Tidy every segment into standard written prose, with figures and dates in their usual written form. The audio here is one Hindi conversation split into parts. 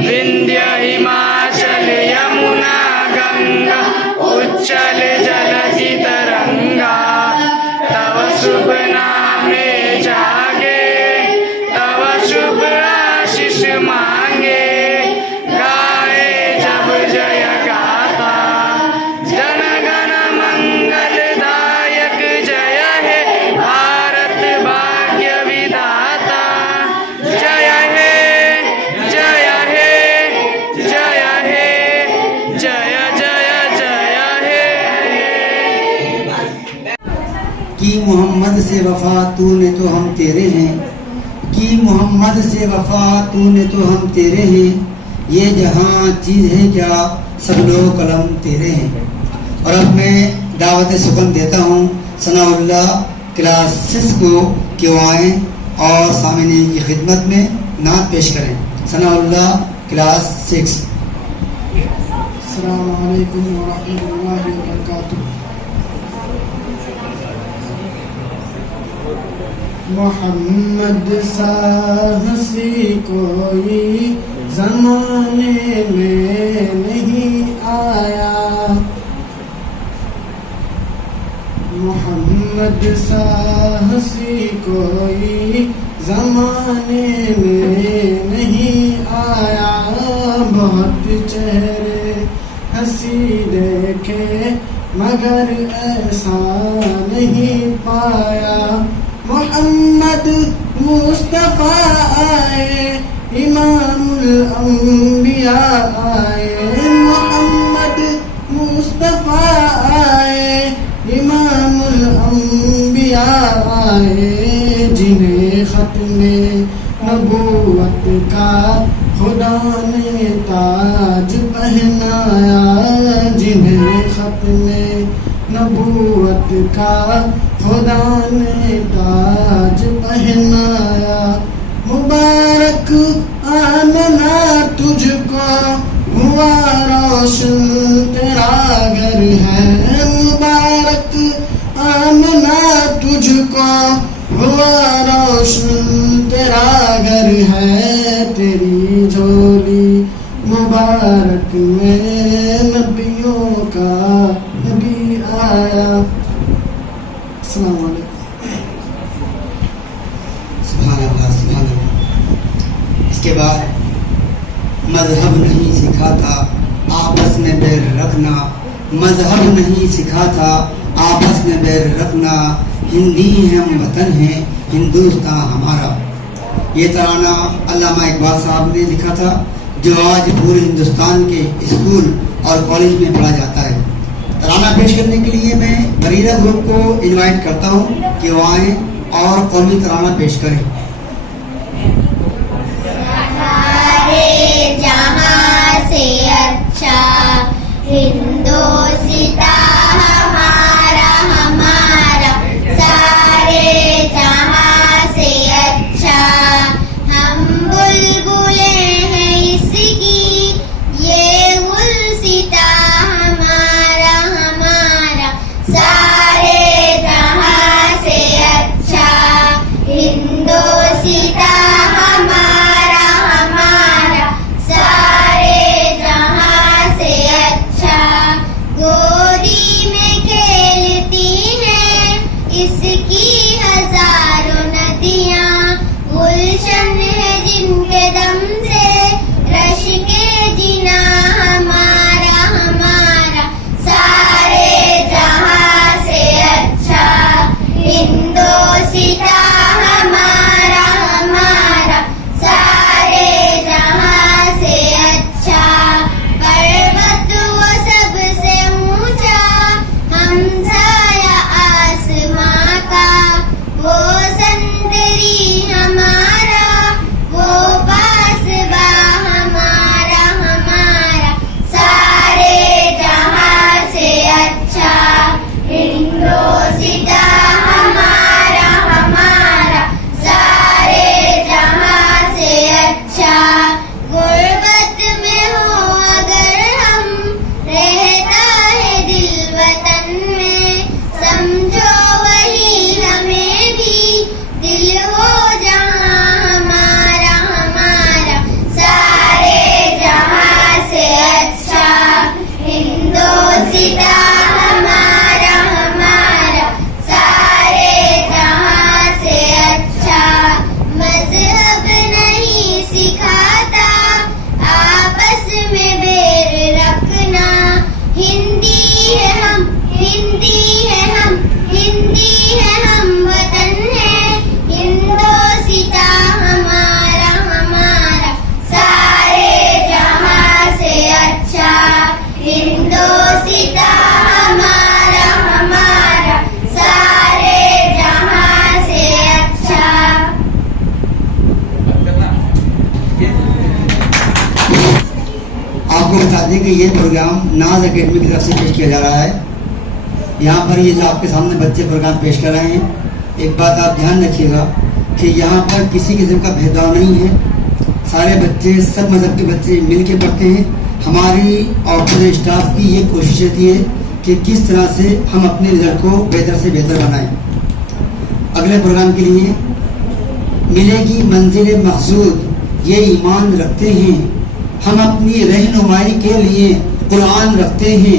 विंध्य हिमाचल यमुना गंगा उच्चल जलधि तरंगा। तव शुभ नामे जागे, तव शुभ आशीष मांगे। गाए जब जय गाथा, जन गण मंगलदायक जय हे भारत भाग्य विधाता। जय हे जय हे जय हे जय जय जय हे। कि मोहम्मद से वफा तूने तो हम तेरे हैं, कि मोहम्मद से वफा तूने तो हम तेरे हैं। ये जहां चीज़ है क्या सब लोग कलम तेरे हैं। और अब मैं दावत सुकन देता हूँ सनाउल्लाह क्लास 6 को कि वो आएँ और सामने की खिदमत में नात पेश करें। सनाउल्लाह क्लास 6। अस्सलामु अलैकुम व रहमतुल्लाहि व बरकातुहू। मोहम्मद सा हंसी कोई ज़माने में नहीं आया, मोहम्मद सा हंसी कोई ज़माने में नहीं आया। बहुत चेहरे हंसी देखे मगर ऐसा नहीं पाया। मोहम्मद मुस्तफ़ा आए, इमामुल अंबिया आए। मोहम्मद मुस्तफ़ा आए, इमामुल अंबिया आए। जिन्हें ख़त्मे नबूवत का खुदा ने ताज पहनाया, जिन्हें ख़त्मे नबूवत का खुदा ने ताज पहनाया। मुबारक आमना तुझको हुआ रोशन तेरा घर है। मुबारक आमना तुझको हुआ रोशन तेरा घर है। तेरी झोली मुबारक में नबियों का नबी आया। अस्सलामु अलैकुम। सुभान अल्लाह, सुभान अल्लाह। इसके बाद मजहब नहीं सिखाता आपस में बैर रखना, मजहब नहीं सिखाता आपस में बैर रखना। हिंदी हम वतन हैं, हिंदुस्तान हमारा। ये तराना अल्लामा इकबाल साहब ने लिखा था, जो आज पूरे हिंदुस्तान के स्कूल और कॉलेज में पढ़ा जाता है। तराना पेश करने के लिए मैं बरीरा ग्रुप को इनवाइट करता हूँ कि वो आएँ और कौमी तराना पेश करें। जहाँ से अच्छा हिंदुस्तान हमारा हमारा, सारे जहाँ से अच्छा हम बुलबुले हैं इसकी। ये गुलसितां हमारा हमारा, सारे जहाँ से अच्छा हिंदुस्तान हमारा हमारा, सारे जहाँ से अच्छा। आपको बता दें कि ये प्रोग्राम नाज एकेडमी की तरफ से पेश किया जा रहा है। यहाँ पर ये जो आपके सामने बच्चे प्रोग्राम पेश कर रहे हैं, एक बात आप ध्यान रखिएगा कि यहाँ पर किसी किस्म का भेदभाव नहीं है। सारे बच्चे, सब मज़हब के बच्चे मिल के पढ़ते हैं। हमारी और पूरे स्टाफ की ये कोशिश रहती है कि किस तरह से हम अपने रिजल्ट को बेहतर से बेहतर बनाएं। अगले प्रोग्राम के लिए मिलेगी मंजिल मकसूद, ये ईमान रखते हैं हम अपनी रहनुमाई के लिए कुरान रखते हैं।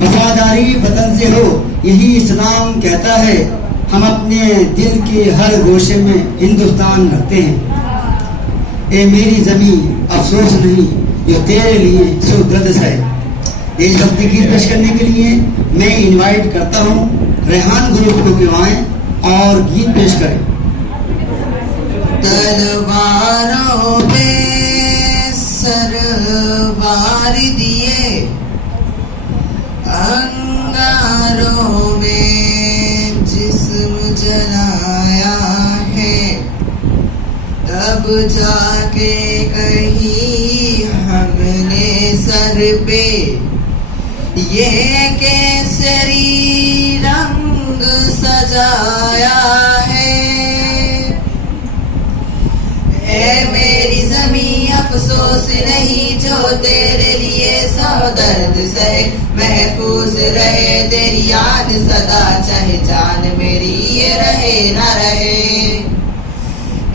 वफादारी वतन से हो यही इस्लाम कहता है, हम अपने दिल के हर गोशे में हिंदुस्तान रखते हैं। ए मेरी ज़मीं अफसोस नहीं, ये तेरे लिए सो दर्द है। देशभक्ति गीत पेश करने के लिए मैं इनवाइट करता हूँ रेहान ग्रुप को कि आएं और गीत पेश करें। तलवारों पे सरवार दिए, अंगारों में जिस्म जलाया है, तब जाके कहीं हमने सर पे ये केसरी रंग सजाया है। ए मेरी ज़मीं अफसोस नहीं जो तेरे लिए सौ दर्द सहे, महफूज रहे तेरी याद सदा, चाहे जान मेरी ये रहे ना रहे।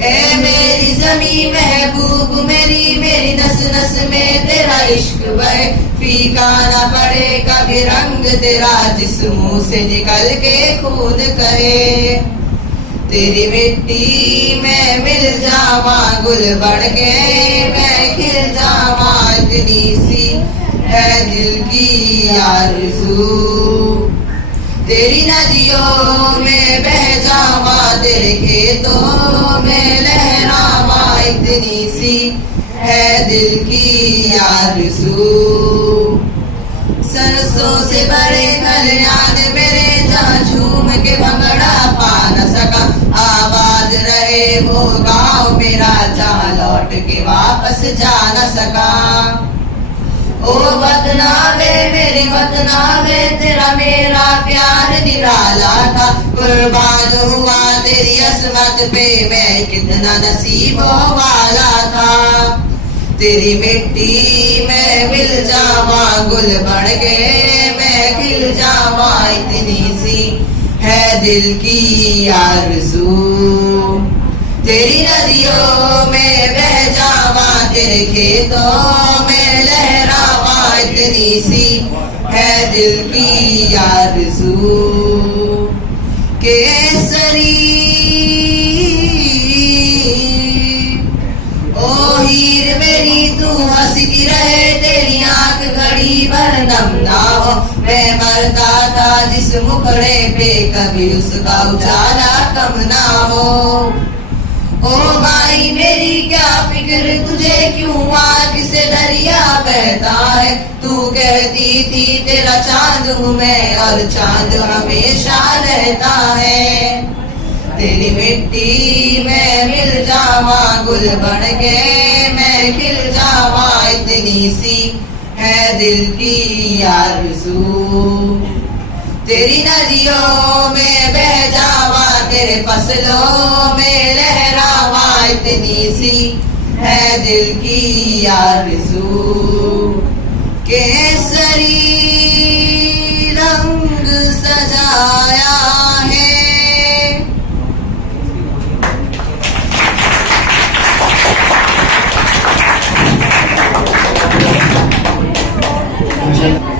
ए मेरी ज़मीं महबूब मेरी, मेरी नस नस में तेरा इश्क बहे, फीका ना पड़े कभी रंग तेरा जिस मुंह से निकल के खून कहे। तेरी मिट्टी में मिल जावा गुल बढ़ के मैं खिल जावा, इतनी सी है दिल की आरज़ू। तेरी नदियों में बह जावा, तेरे खेतों में लहरावा, इतनी सी है दिल की आरज़ू। सरसों से बड़े खलियान मेरे, जहाँ झूम के भंगड़ा पा न सका, आबाद रहे वो गाँव मेरा, जहाँ लौट के वापस जा न सका। ओ वतनावे मेरी वतनावे, तेरा मेरा प्यार निराला था, कुर्बान हुआ तेरी असमत पे मैं कितना नसीबों वाला था। तेरी मिट्टी में मिल जावा गुल बन के मैं खिल जावा, इतनी सी है दिल की आरज़ू। तेरी नदियों में बह जावा, तेरे खेतों में लहरावा, इतनी सी है दिल की आरज़ू। केसरी ओ हीर मेरी तू हंसती रहे, तेरी आंख घड़ी भर नम ना हो, मैं मरता था जिस मुखड़े पे कभी उसका उजाला कम ना हो। ओ भाई मेरी क्या फिक्र तुझे क्यों आग से दरिया बहता है, तू कहती थी तेरा चांद हूँ मैं और चांद हमेशा रहता है। तेरी मिट्टी में मिल जावा गुल बन के मैं खिल जावा, इतनी सी है दिल की आरज़ू। तेरी नदियों में बह जावा, तेरे फसलों में लहरावा, इतनी सी है दिल की आरज़ू। केसरी रंग सजाया है।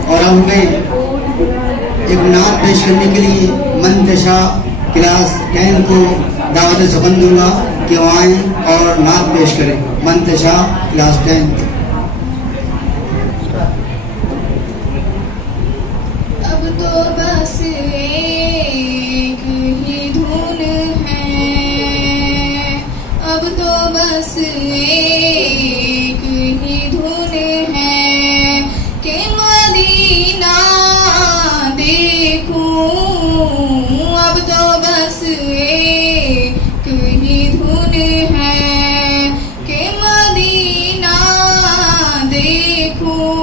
और अब हमें एक नात पेश करने के लिए मंतशा क्लास 10 को दावत सुखन दूंगा कि वो आएँ और नात पेश करें। मंतशा क्लास 10। अब तो बस एक ही धुन है, अब तो बस एक ही धुन है कि मदीना देखूं। अब तो बस एक ही धुन है कि मदीना देखूं।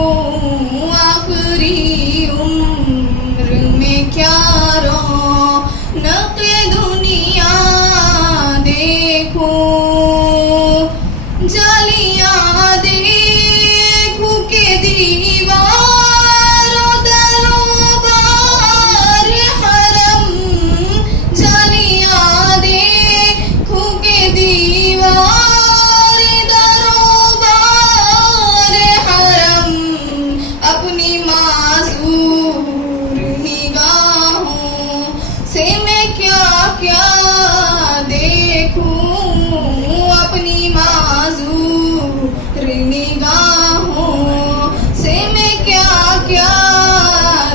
निगाहों से मैं क्या क्या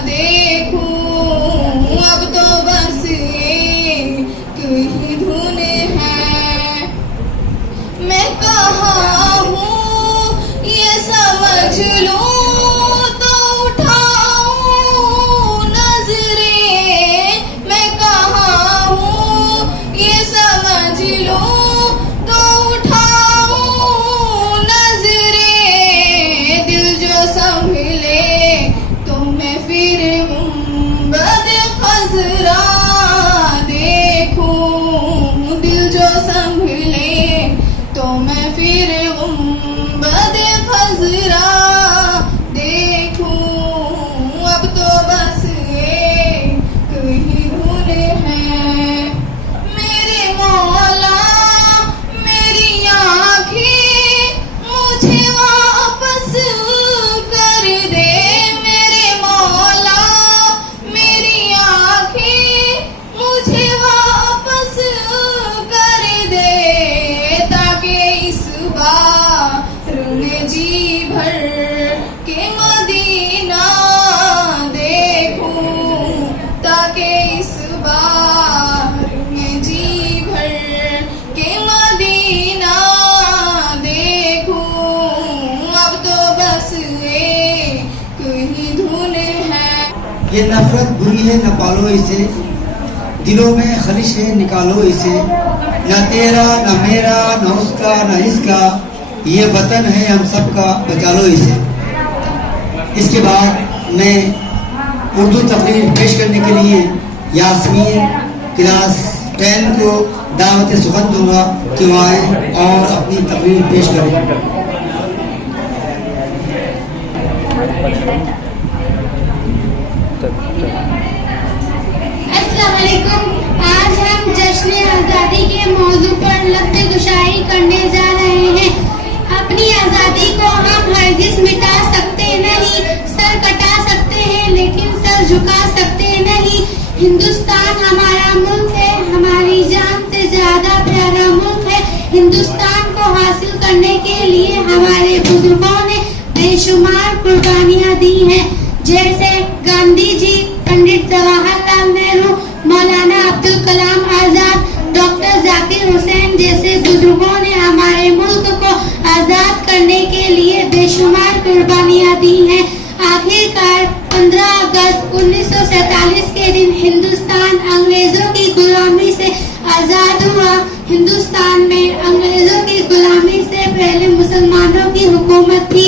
देखूं, अब तो बस एक ही धुन है। मैं कहाँ हूँ ये समझ लूं तो उठाऊं नजरें, मैं कहाँ हूँ ये समझ लूं तो उठाऊं नजरें। दिल जो संभले तो मैं फिर गुंबद खजरा देखूं, दिल जो संभले तो मैं फिर गुंबद खजरा देखूं, अब तो बस एक ही धुन है। मेरे मौला मेरी आँखें मुझे वापस कर दे, मेरे मौला मेरी आँखें मुझे वापस कर दे, ताकि इस बार में जी भर के मदीना देखूं, ताकि इस बार में जी भर के मदीना देखूं, अब तो बस एक ही धुन है। ये नफरत बुरी है न पालो इसे, दिलों में खलिश है निकालो इसे, न तेरा न मेरा न उसका न इसका, ये वतन है हम सबका बचा लो इसे। इसके बाद मैं उर्दू तकरीर पेश करने के लिए यास्मीन क्लास 10 को दावत सुखन दूंगा कि वो आए और अपनी तकरीर पेश करें। अस्सलाम वालेकुम। आज हम जश्न आज़ादी के मौजू पर लफ्ज़ गुशाई करने जा रहे हैं। अपनी आज़ादी को हम हरगिज़ मिटा सकते नहीं, सर कटा सकते हैं लेकिन सर झुका सकते नहीं। हिंदुस्तान हमारा मुल्क है, हमारी जान से ज्यादा प्यारा मुल्क है। हिंदुस्तान को हासिल करने के लिए हमारे बुजुर्गों ने बेशुमार कुर्बानियाँ दी हैं, जैसे गांधी जी, पंडित जवाहरलाल नेहरू, मौलाना अब्दुल कलाम आजाद, डॉक्टर जाकिर हुसैन जैसे बुजुर्गों ने हमारे मुल्क को आजाद करने के लिए बेशुमार कुर्बानियाँ दी हैं। आखिरकार 15 अगस्त 1947 के दिन हिंदुस्तान अंग्रेजों की गुलामी से आजाद हुआ। हिंदुस्तान में अंग्रेजों की गुलामी से पहले मुसलमानों की हुकूमत थी।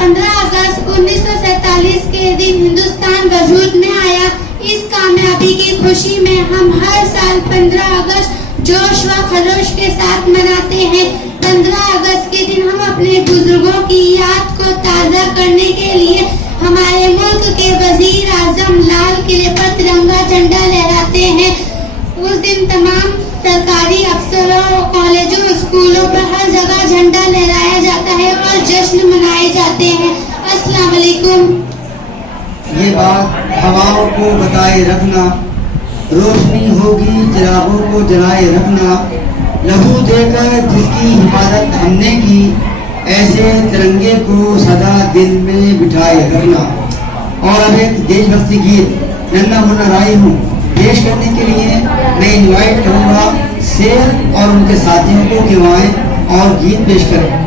15 अगस्त 1947 के दिन हिंदुस्तान वजूद में आया। इस कामयाबी की खुशी में हम हर साल 15 अगस्त जोश व खरोश के साथ मनाते हैं। 15 अगस्त के दिन हम अपने बुजुर्गों की याद को ताज़ा करने के लिए हमारे मुल्क के वजीर आजम लाल किले पर तिरंगा झंडा लहराते हैं। उस दिन तमाम सरकारी अफसरों, कॉलेजों, स्कूलों पर हर जगह झंडा लहराया जाता है और जश्न मनाए जाते हैं। अस्सलाम वालेकुम। ये बात हवाओं को बताए रखना, रोशनी होगी चिरागों को जलाए रखना, लहू देकर जिसकी हिफाजत हमने की, ऐसे तिरंगे को सदा दिल में बिठाए रखना। और अब एक देशभक्ति गीत नन्ना मुन्ना राय हूँ पेश करने के लिए मैं इनवाइट करूँगा शेर और उनके साथियों को कि वो आएं और गीत पेश करें।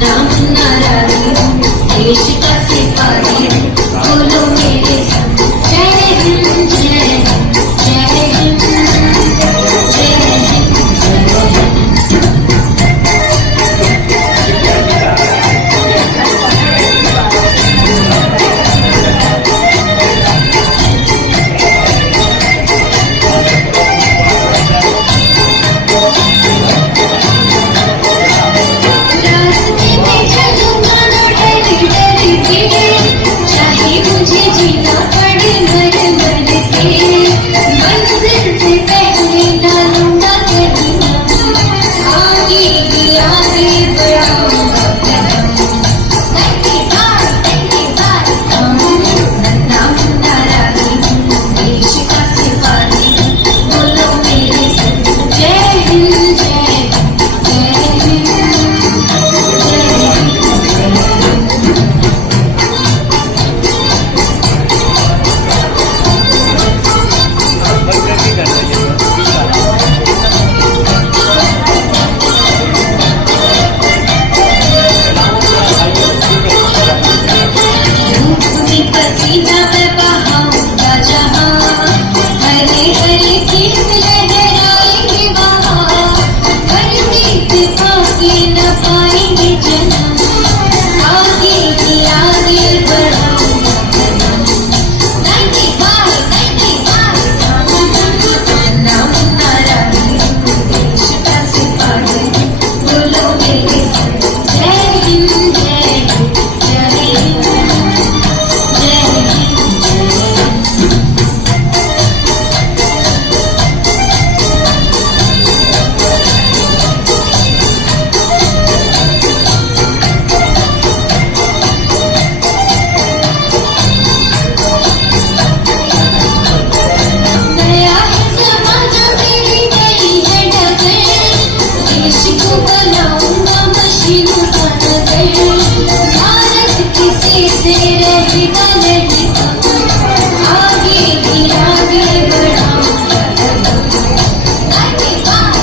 नाम कभी आगे बढ़ाऊंगा कदम 95 अन्ना मुन्ना राही हूँ देश का सिपाही बोलो मेरे संग जय हिंद जय हिंद जय हिंद जय हिंद जय हिंद। नया है समाज मेरी नई है डगर देश को बनाऊंगा मशीन का नगर भारत किसी से रहेगा नहीं आगे ही आगे बढ़ाऊंगा कदम 95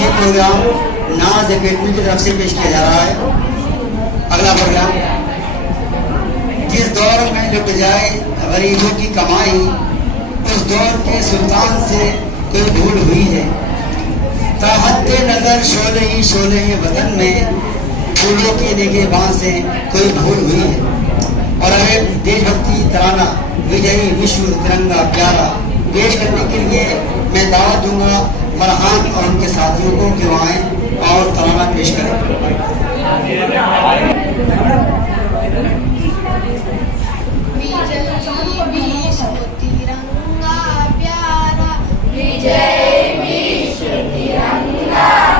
ये प्रोग्राम नाज एकेडमी की तरफ से पेश किया जा रहा है। अगला प्रोग्राम जिस दौर में लुट जाए गरीबों की कमाई उस दौर के सुल्तान से कोई भूल हुई है। ताहते नजर शोले ही वतन में फूलों की निगहबान से कोई भूल हुई है। और अगर देशभक्ति तराना विजयी विश्व तिरंगा प्यारा पेश करने के लिए मैं दावत दूंगा फरहान और उनके साथियों को कि वो आएं और तराना पेश करें। तिरंगा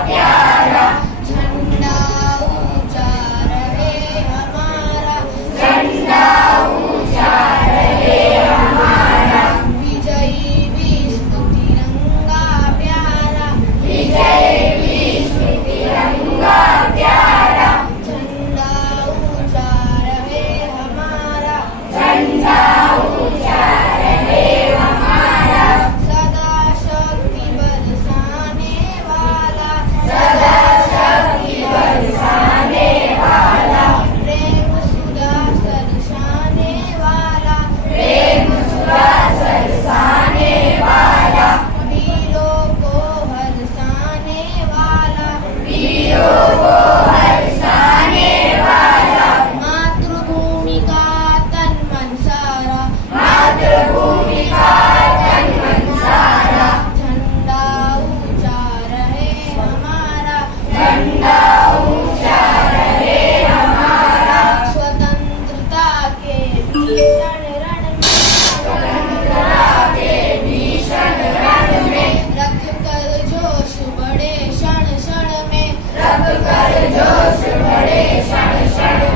प्यारा झंडा ऊंचा रहे हमारा विजयी विश्व तिरंगा प्यारा झंडा ऊंचा रहे हमारा सदा शक्ति बरसाने वाला प्रेम सुधा सरसाने वाला वीरों को हरसाने वाला मातृभूमि का तन मन सारा झंडा ऊंचा रहे हमारा स्वतंत्रता के भीषण रण में रख कर जोश बड़े क्षण क्षण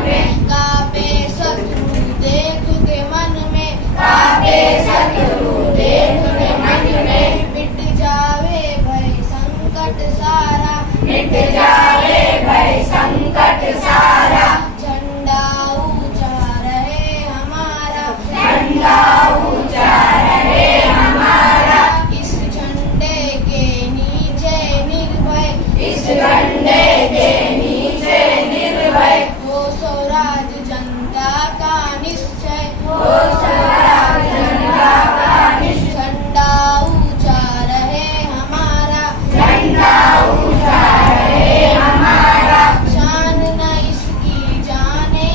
में कापे शत्रु देख के मन में मिट जावे भय संकट सारा झंडा ऊंचा रहे हमारा इस झंडे के नीचे निर्भय हो स्वराज जनता का निश्चय झंडा ऊंचा रहे हमारा शान न इसकी जाने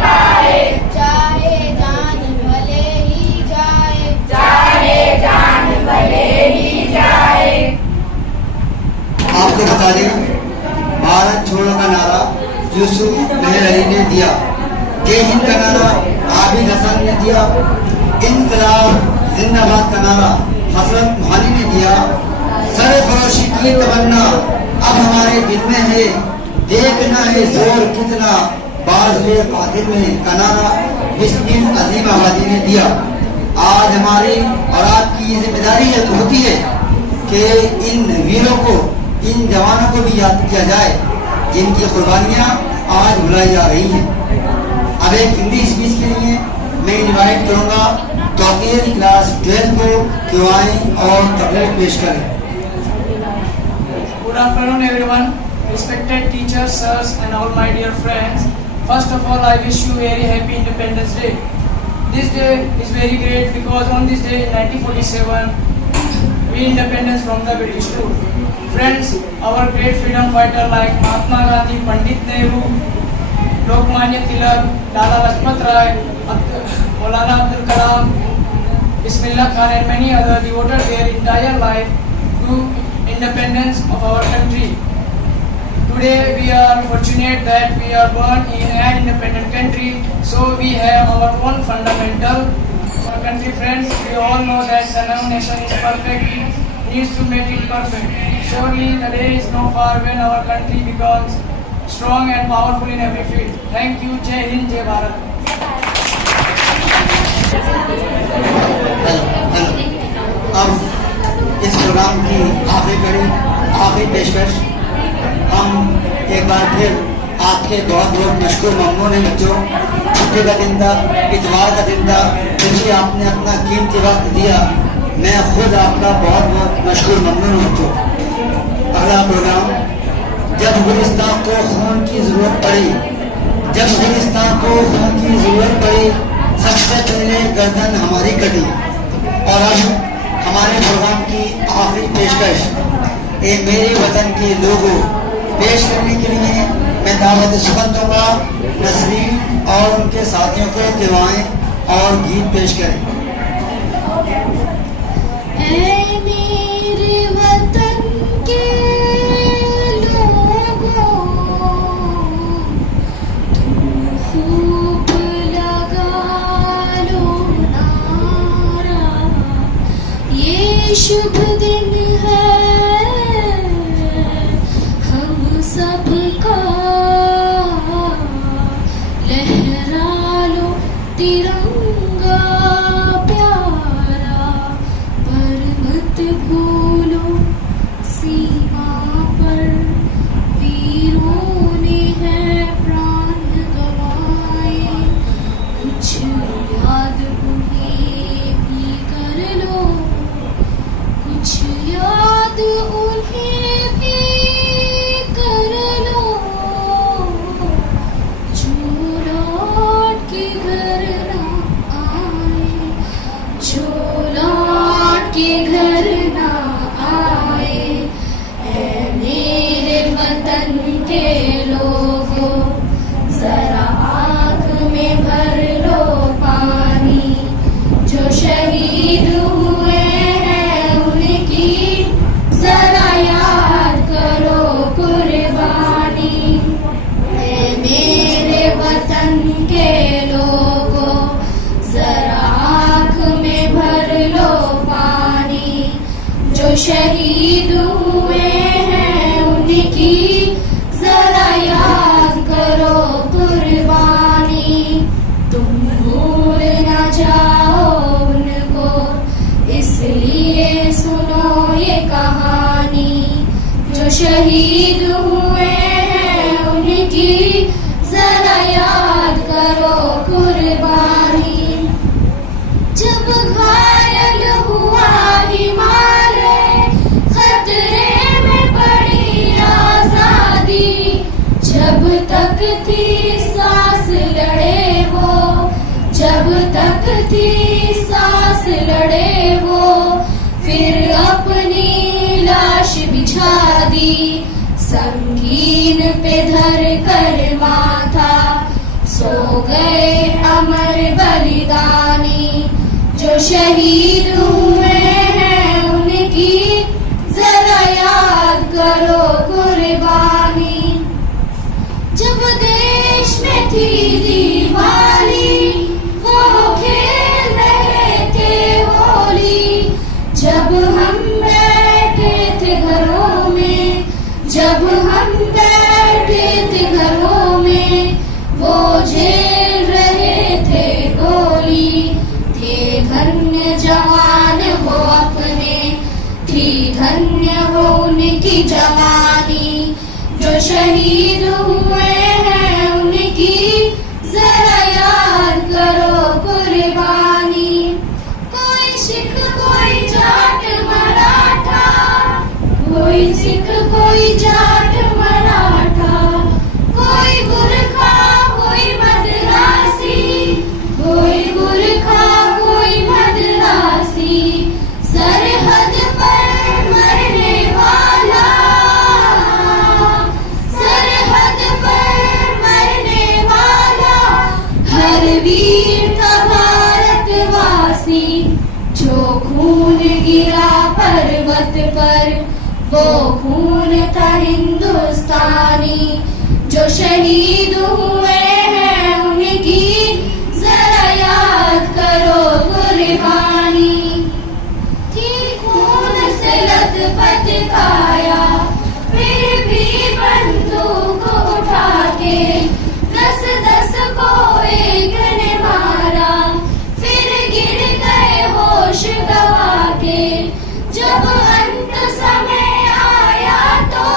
पाए चाहे जान भले ही जाए आपको बता दें भारत छोड़ो का नारा यूसुफ मेहर ने दिया, जय हिंद का नारा आबिद हसन ने दिया, इनकलाब जिंदाबाद का नारा हसरत मोहानी ने दिया। सरफरोशी की तमन्ना अब हमारे दिल में है, देखना है जोर कितना बाज़ कातिल में का नारा बिस्मिल अजीम आबादी ने दिया। आज हमारी और आपकी ये जिम्मेदारी होती है कि इन वीरों को, इन जवानों को भी याद किया जाए जिनकी कुर्बानियाँ आज भुलाई जा रही हैं। अब एक हिंदी स्पीच के लिए मैं इनवाइट करूँगा तौकीर क्लास 12 को कि वो आएं और तकरीर पेश करें। Good afternoon everyone, respected teachers, sirs and all my dear friends. First of all, I wish you very happy Independence Day. This day is very great because on this day in 1947 we independence from the British rule. Friends, our great freedom fighter like Mahatma Gandhi, Pandit Nehru, Lokmanya Tilak, Lala Lajpat Rai, Maulana Abdul Kalam, Bismillah Khan and many others devoted their entire life to independence of our country. Today we are fortunate that we are born in an independent country, so we have our own fundamental for country. Friends, we all know that no nation is perfect, needs to make it perfect. Surely the day is not far when our country becomes strong and powerful in every field. Thank you. Jai Hind, Jai Bharat. अब इस प्रोग्राम की आखिरी पेशकश हम एक बार फिर आपके बहुत बहुत मशकूर ममनून हैं बच्चों। छुट्टी का दिन था, इतवार का दिन था, क्योंकि आपने अपना कीमती वक्त दिया। मैं खुद आपका बहुत बहुत मशकूर ममनून हूँ बच्चों। अगला प्रोग्राम, जब गुलिस्तान को खून की ज़रूरत पड़ी, जब गुलिस्तान को खून की ज़रूरत पड़ी, सबसे पहले गर्दन हमारी कटी। और अब हमारे प्रोग्राम की आखिरी पेशकश ये मेरे वतन के लोगों पेश करने के लिए मैं दावत सुखन दूंगा। नसरीन और उनके साथियों को दिवाएं और गीत पेश करें। ऐ मेरे वतन के लोगों, तुम खूब लगा लो नारा, ये शुभ दिन है हम सबका, लहरा लो तिरंगा प्यारा, पर मत भूलो सीमा पर वीरों ने है प्राण गंवाए, कुछ याद उन्हें भी कर लो, कुछ याद उन्हें भी कर लो, जो लौट के घर ना आए, जो लौट के घर ना आए। ऐ मेरे वतन के लोगों, जरा आँख में भर लो पानी, जो शहीद हुए हैं उनकी जरा याद करो कुर्बानी। ऐ मेरे वतन के लोगों, जरा आँख में भर लो पानी, जो शहीद हुए हैं उनकी जरा याद करो कुर्बानी। तुम भूल न जाओ उनको, इसलिए सुनो ये कहानी, जो शहीद हुए हैं उनकी जरा याद करो कुर्बानी। जब घायल हुआ हिमालय, खतरे में पड़ी आजादी, जब तक थी सांस लड़े वो, जब तक थी सांस लड़े वो, फिर अपनी लाश बिछा दी, संगीन पे धर कर माथा, सो गए अमर बलिदानी, जो शहीद हुए हैं उनकी जरा याद करो कुर्बानी। जब देश में थी दिवाली, वो खेल रहे थे होली, जब हम बैठे थे घरों में, जब हम बैठे थे घरों में, वो झेल रहे थे गोली। थे धन्य जवान वो अपने, थी धन्य वो उनकी जवानी, जो शहीद हुए हैं उनकी जरा याद करो कुर्बानी। कोई सिख कोई जाट मराठा, कोई सिख कोई जाट मराठा, कोई गुरखा कोई मद्रासी, कोई गुरखा कोई मद्रासी, सरहद पर मरने वाला वो खून था हिंदुस्तानी, जो शहीद हुए हैं उनकी जरा याद करो कुर्बानी। थी खून से लथपथ काया, फिर भी बंदूक उठा के 10-10 को एक ने मारा, फिर गिर गए होश गवा के। जब अंत समय आया तो,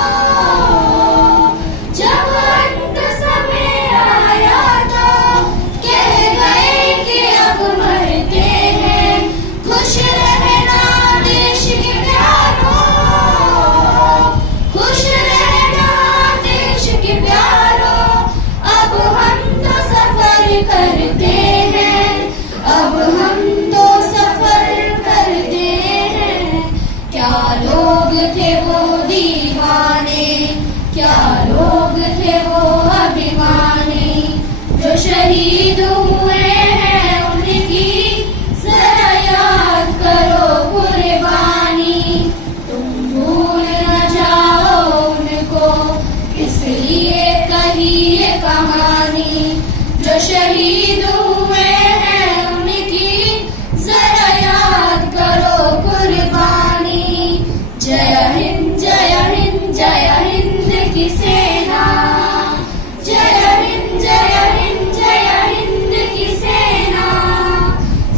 जब अंत समय आया तो कह गए कि अब मरते हैं। खुश रहना देश के प्यारों, खुश रहना देश के प्यारों, अब हम तो सफर करते हैं, अब हम तो सफर करते हैं। क्या लोग थे वो दीवाने, क्या लोग थे वो अभिमानी, जो शहीद हुए हैं उनकी जरा याद करो कुर्बानी। तुम भूल न जाओ उनको, इसलिए कही ये कहानी, जो शहीद हुए हैं उनकी जरा याद करो कुर्बानी। जय हिंद जय हिंद जय हिंद की सेना, जय हिंद जय हिंद जय हिंद की सेना,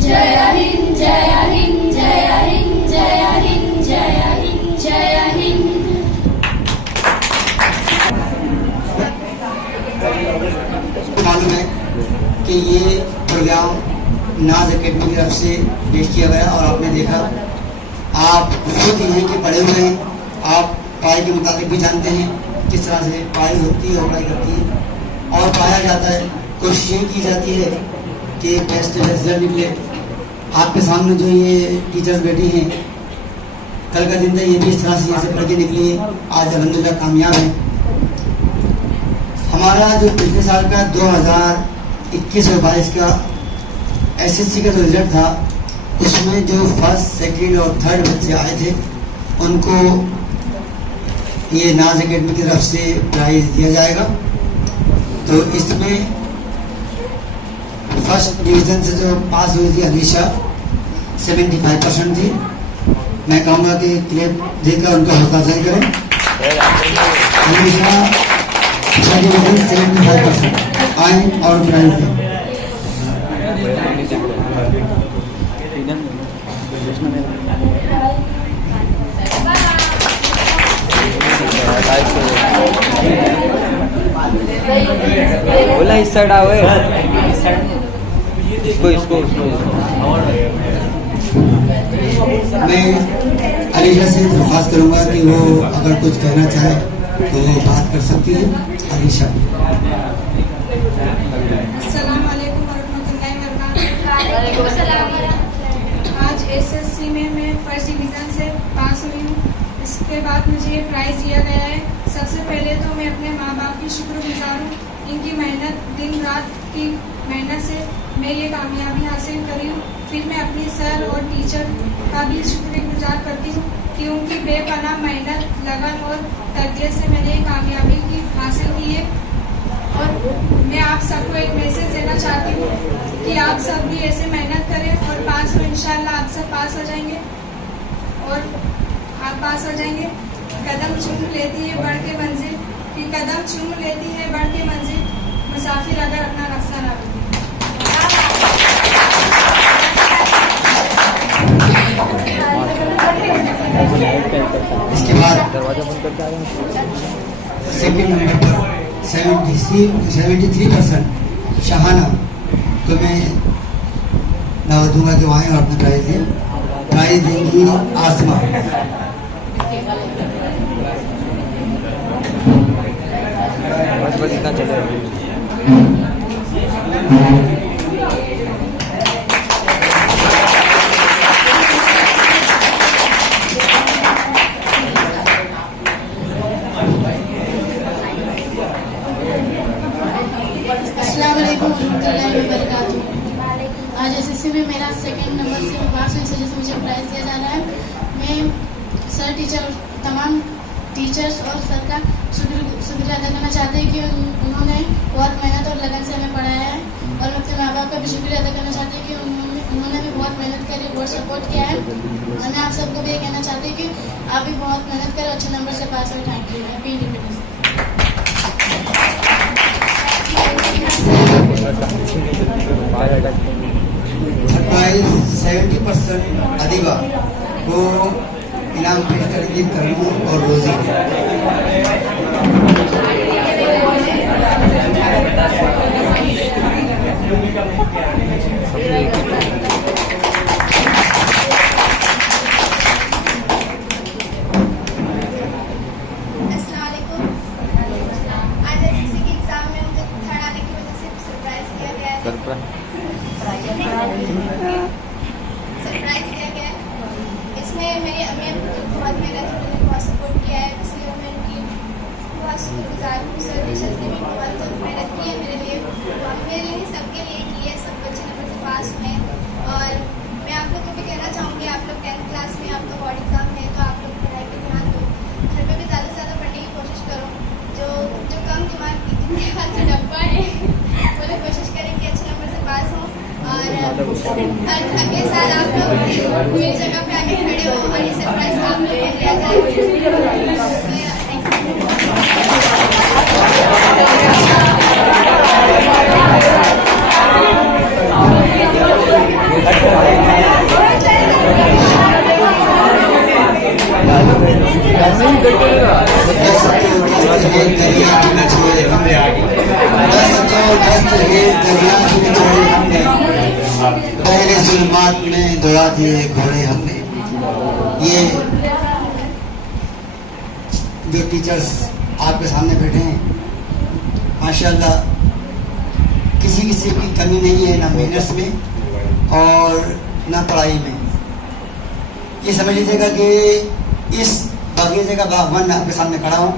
जय हिंद जय हिंद जय हिंद जय हिंद जय हिंद जय हिंद। मालूम है कि ये प्रोग्राम नाज अकेडमी की तरफ से पेश किया गया और आपने देखा, आप खुद यहीं के पढ़े हुए हैं, आप पढ़ाई के मुताबिक भी जानते हैं किस तरह से पढ़ाई होती है और पढ़ाई करती है और पढ़ाया जाता है। कोशिश ये की जाती है कि बेस्ट रिजल्ट निकले। आपके सामने जो ये टीचर्स बैठी हैं, कल का दिन तक ये भी इस तरह से यहाँ से पढ़ के निकली है, आज अल्हम्दुलिल्लाह कामयाब है। हमारा जो पिछले साल का 2021 और 22 का एसएससी का जो रिजल्ट था, उसमें जो फर्स्ट सेकंड और थर्ड बच्चे आए थे उनको ये नाज अकेडमी की तरफ से प्राइज दिया जाएगा। तो इसमें फर्स्ट डिवीज़न से जो पास हुई थी अलीशा, 75% थी। मैं कहूँगा कि क्लिप देकर उनका हौसला अफजाई करें। अलीशा 75% आए और प्राइज दें। बोला इस साइड आओ, इसको मैं अलीशा से दरख्वास्त करूंगा कि वो अगर कुछ कहना चाहे तो वो बात कर सकती है। अलीशा। अस्सलाम वालेकुम वरहमतुल्लाहि वबरकातुहू। आज एसएससी में मैं फर्स्ट डिवीज़न से पास हुई हूँ। इसके बाद मुझे ये प्राइज़ दिया गया है। सबसे पहले तो मैं अपने माँ बाप की शुक्रगुजार हूँ। इनकी मेहनत, दिन रात की मेहनत से मैं ये कामयाबी हासिल करी हूँ। फिर मैं अपनी सर और टीचर का भी शुक्रगुजार करती हूँ कि उनकी बेपनाह मेहनत, लगन और तरबियत से मैंने ये कामयाबी की हासिल की है। और मैं आप सबको एक मैसेज देना चाहती हूँ कि आप सब भी ऐसे मेहनत करें और पास हो। इंशाल्लाह आप सब पास हो जाएंगे और आप पास हो जाएंगे। कदम चूम लेती है बढ़ के मंजिल, कि कदम चूम लेती है बढ़ के मंजिल, मुसाफिर अगर अपना रास्ता ना भूले। इसके बाद सेकंड नंबर पर 73% शहाना। तो मैं दावत दूंगा कि वहाँ और अपना प्राइज दें। प्राइज देंगी आसमा। बस इतना चले। अस्सलाम वालेकुम रहमतुल्लाहि व बरकातहू। आज एसएससी में मेरा सेकंड नंबर से पास हुई, इस वजह से मुझे प्राइज़ दिया जा रहा है। मैं सर टीचर तमाम टीचर्स और सर का शुक्रिया अदा करना चाहते हैं कि उन्होंने बहुत मेहनत और लगन से हमें पढ़ाया है। और मैं अपने माँ बाप का भी शुक्रिया अदा करना चाहती हूँ कि उन्होंने भी बहुत मेहनत करी, बहुत सपोर्ट किया है। और मैं आप सबको भी ये कहना चाहती हूँ कि आप भी बहुत मेहनत करें, अच्छे नंबर से पास हो। Thank you. Happy independence. Surprise 70% Adiba को इनाम पेश करेंगी तरनूम और रोजी। सरप्राइज किया गया है। इसमें मेरी अम्मी बहुत मेहनत है, उन्होंने बहुत सपोर्ट किया है, इसलिए मैं उनकी बहुत शुक्रगुजार हूँ। सर टीचर्स ने भी बहुत मेहनत की है मेरे लिए, नहीं सबके लिए की है। सब बच्चे नंबर से पास हुए। और मैं आप लोग को भी कहना चाहूँगी, आप लोग 10th क्लास में आप लोग बोर्ड एग्जाम है तो आप लोग पढ़ाई पर ध्यान दो। घर पर भी ज़्यादा से ज़्यादा पढ़ने की कोशिश करो। जो कम दिमाग जिनके हाथ से डब्बा है वो लोग कोशिश करें कि अच्छे नंबर से पास हों। और अगले साल आप लोग मेरी जगह पे आके खड़े हो और ये सरप्राइज आप लोग को दिया जाए। पहले जुल्मात में दौड़ा दिए घोड़े हमने। ये जो टीचर्स आपके सामने बैठे हैं, माशाल्लाह किसी की कमी नहीं है, ना मेहनत में और ना पढ़ाई में। ये समझ लीजिएगा कि इस बगीचे का बागवान आपके सामने खड़ा हूँ।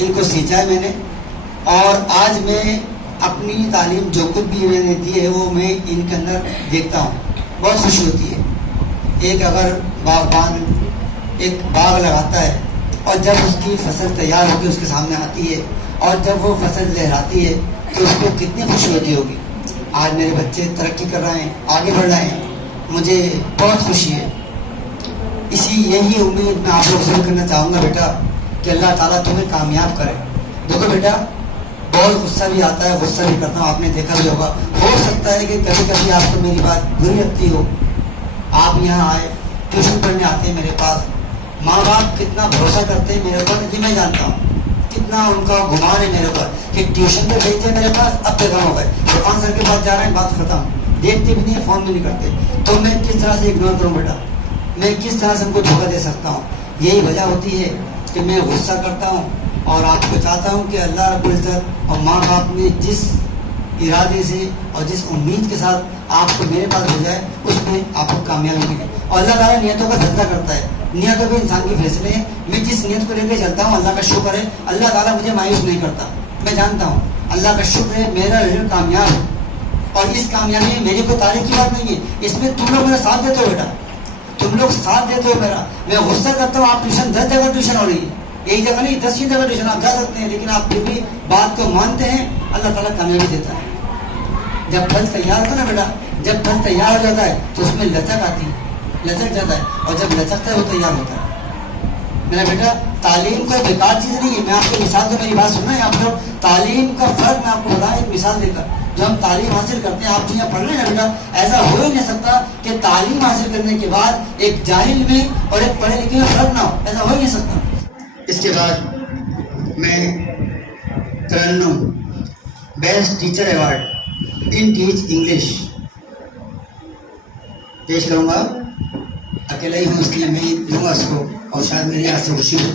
इनको सींचा है मैंने और आज मैं अपनी तालीम जो कुछ भी मैंने दी है वो मैं इनके अंदर देखता हूँ, बहुत खुशी होती है। एक अगर बागबान एक बाग लगाता है और जब उसकी फसल तैयार होकर उसके सामने आती है और जब वो फसल लहराती है तो उसको कितनी खुशी होती होगी। आज मेरे बच्चे तरक्की कर रहे हैं, आगे बढ़ रहे हैं, मुझे बहुत खुशी है। यही उम्मीद मैं आप लोग से करना चाहूँगा बेटा कि अल्लाह ताला तुम्हें कामयाब करे। देखो बेटा, बहुत गुस्सा भी आता है, गुस्सा भी करता हूँ, आपने देखा भी होगा। हो सकता है कि कभी कभी आपको मेरी बात बुरी लगती हो। आप यहाँ आए, ट्यूशन पढ़ने आते हैं मेरे पास, माँ बाप कितना भरोसा करते हैं मेरे ऊपर, ये मैं जानता हूँ। कितना उनका गुमान है मेरे ऊपर कि ट्यूशन पे भेजते हैं मेरे पास, अब तक हो गए, इरफान सर के पास जा रहे हैं, बात खत्म, देखते भी नहीं, फ़ोन भी नहीं करते। तो मैं किस तरह से इग्नोर करूँ बेटा? मैं किस तरह से उनको धोखा दे सकता हूँ? यही वजह होती है कि मैं गुस्सा करता हूँ और आपको चाहता हूँ कि अल्लाह रब्बुल इज़्ज़त और माँ बाप ने जिस इरादे से और जिस उम्मीद के साथ आपको मेरे पास भेजा है उसमें आपको कामयाबी मिले। और अल्लाह ताला नियतों का फैसला करता है, नियतों पे इंसान के फैसले हैं। मैं जिस नियत को लेकर चलता हूँ, अल्लाह का शुक्र है, अल्लाह ताला मुझे मायूस नहीं करता। मैं जानता हूँ अल्लाह का शुक्र है, मेरा रिजल्ट कामयाब है और इस कामयाबी में मेरी कोई तारीफ की बात नहीं है। इसमें तुम लोग मेरा साथ देते हो बेटा, तुम लोग साथ देते हो मेरा। मैं गुस्सा करता हूँ, आप ट्यूशन 10 जगह ट्यूशन हो रही है, एक जगह नहीं 10 ही जगह ट्यूशन आप जा सकते हैं, लेकिन आप फिर भी बात को मानते हैं, अल्लाह ताला कामयाबी देता है। जब फल तैयार होता है ना बेटा, जब फल तैयार हो जाता है तो उसमें लचक आती है, लचक जाता है, और जब लचकता है वो तैयार होता है। मेरा बेटा, तालीम कोई बेकार चीज़ नहीं है। मैं आपको मिसाल दूँ, मेरी बात सुनना है आप लोग। तालीम का फ़र्क मैं आपको बताऊँ एक मिसाल देकर। जो हम तालीम हासिल करते हैं, आप जो यहाँ पढ़ रहे हैं ना बेटा, ऐसा हो ही नहीं सकता कि तालीम हासिल करने के बाद एक जाहिल में और एक पढ़े लिखे में फ़र्क ना हो, ऐसा हो ही नहीं सकता। इसके बाद मैं Tarannum best teacher award in teach English पेश करूँगा। अकेला ही हूँ इसलिए मैं ही दूँगा इसको, और शायद मेरी आज से खुशी हो।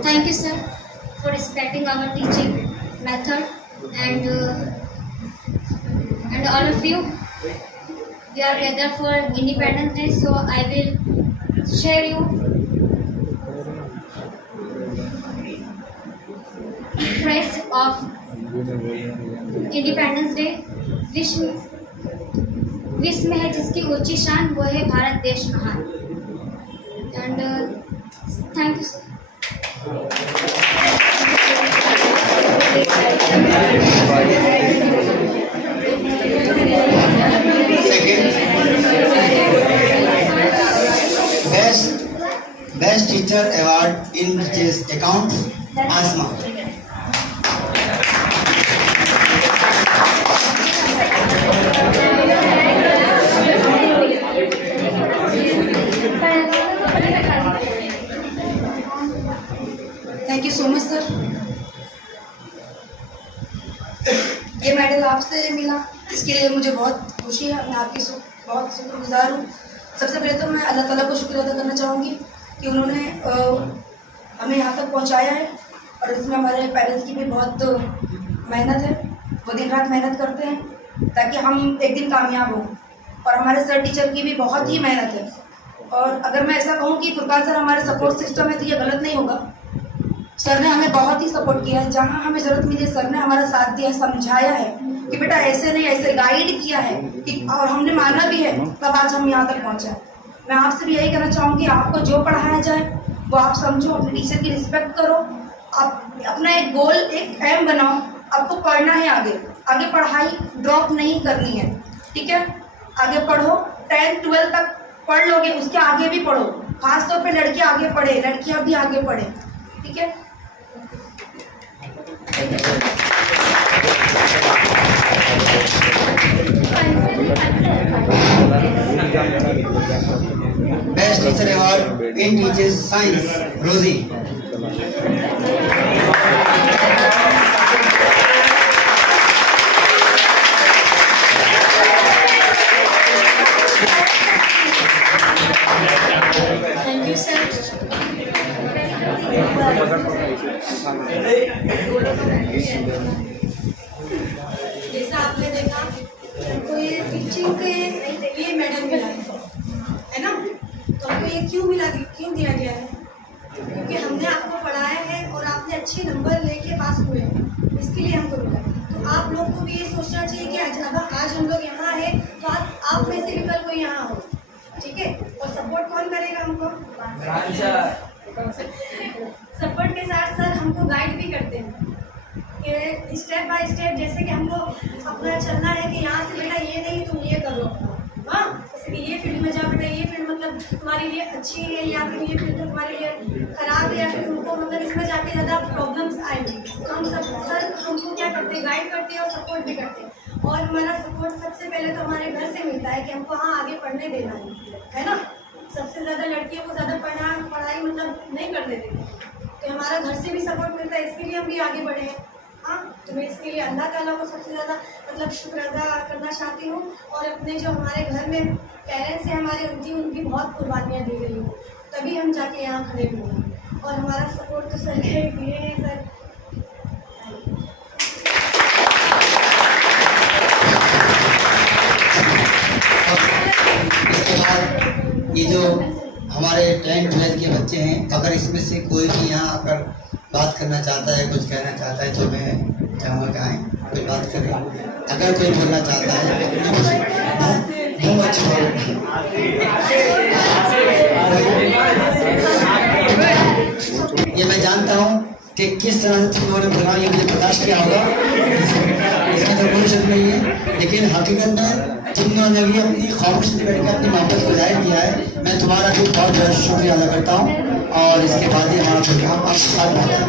Thank you, sir, for respecting our teaching method, and all of you, we are gathered for Independence Day, so I will share you phrase of Independence Day. विश्व में है जिसकी ऊंची शान, वो है भारत देश महान. And thank you. Best teacher award in account Asma. Thank you so much sir. ये मेडल आपसे मिला, इसके लिए मुझे बहुत खुशी है. मैं आपकी बहुत शुक्रगुजार हूँ. सबसे पहले तो मैं अल्लाह ताला को शुक्रिया अदा करना चाहूँगी कि उन्होंने हमें यहाँ तक पहुँचाया है. और इसमें हमारे पेरेंट्स की भी बहुत मेहनत है. वो दिन रात मेहनत करते हैं ताकि हम एक दिन कामयाब हों. और हमारे सर टीचर की भी बहुत ही मेहनत है. और अगर मैं ऐसा कहूँ कि फुरकान सर हमारे सपोर्ट सिस्टम है तो ये गलत नहीं होगा. सर ने हमें बहुत ही सपोर्ट किया है. जहाँ हमें ज़रूरत मिली सर ने हमारा साथ दिया, समझाया है कि बेटा ऐसे नहीं, ऐसे गाइड किया है कि, और हमने माना भी है, तब आज हम यहाँ तक पहुँचे. मैं आपसे भी यही कहना चाहूँगी, आपको जो पढ़ाया जाए वो आप समझो, अपने टीचर की रिस्पेक्ट करो. आप अपना एक गोल, एक एम बनाओ. आपको पढ़ना है, आगे पढ़ाई ड्रॉप नहीं करनी है. ठीक है, आगे पढ़ो. 10th 12th तक पढ़ लोगे, उसके आगे भी पढ़ो. खासतौर पे लड़कियाँ आगे पढ़े, लड़कियाँ भी आगे पढ़े. ठीक है. Best teacher award in teachers science Rosy. Thank you sir. जैसा आपने देखा हमको ये टीचिंग के ये मेडल मिला है ना. तो हमको ये क्यों मिला, क्यों दिया गया है? क्योंकि हमने आपको पढ़ाया है और आपने अच्छे नंबर लेके पास हुए हैं, इसके लिए हमको मिला. तो आप लोग को भी ये सोचना चाहिए कि अगर आज हम लोग यहाँ हैं तो आप में से भी कल कोई यहाँ हो. ठीक है. और सपोर्ट कौन करेगा हमको? सपोर्ट के साथ सर हमको गाइड भी करते हैं कि स्टेप बाय स्टेप, जैसे कि हमको अपना चलना है कि यहाँ से बेटा ये नहीं तुम ये करो. हाँ, जैसे कि ये फील्ड में जाओ बेटा, ये फील्ड मतलब तुम्हारे लिए अच्छी है या फिर ये फील्ड तुम्हारे लिए खराब है, या फिर तुमको मतलब इसमें जाके ज़्यादा प्रॉब्लम्स आएंगी. तो हम सब सर हमको क्या करते हैं, गाइड करते हैं और सपोर्ट भी करते हैं. और हमारा सपोर्ट सबसे पहले तो हमारे घर से मिलता है कि हमको हाँ आगे पढ़ने देना है ना. सबसे ज़्यादा लड़कियों को ज़्यादा पढ़ाई मतलब नहीं करने देते, तो हमारा घर से भी सपोर्ट मिलता है. इसके लिए हम भी आगे बढ़े हैं. हाँ, तो मैं इसके लिए अल्लाह ताला को सबसे ज़्यादा मतलब शुक्र अदा करना चाहती हूँ. और अपने जो हमारे घर में पेरेंट्स हैं हमारे, उनकी बहुत कुर्बानियाँ दी गई हो, तभी हम जाके यहाँ खड़े हुए हैं. और हमारा सपोर्ट तो सर के दिए हैं सर. ये जो हमारे 10th 12th के बच्चे हैं, अगर इसमें से कोई भी यहाँ आकर बात करना चाहता है, कुछ कहना चाहता है, तो मैं चाहूँगा कि आएँ, कोई बात करें. अगर कोई बोलना चाहता है बहुत अच्छा होगा. ये मैं जानता हूँ कि किस तरह से तुम लोगों ने बोला, ये मुझे बर्दाश्त किया होगा, इसमें तो कोई शक नहीं है. लेकिन हकीकत में तुम लोगों ने भी अपनी खामोशी से बैठ कर अपनी मोहब्बत को जाहिर किया है. मैं तुम्हारा भी बहुत बहुत शुक्रिया अदा करता हूँ. और इसके बाद ही हमारा प्रोग्राम आपके साथ रहता है.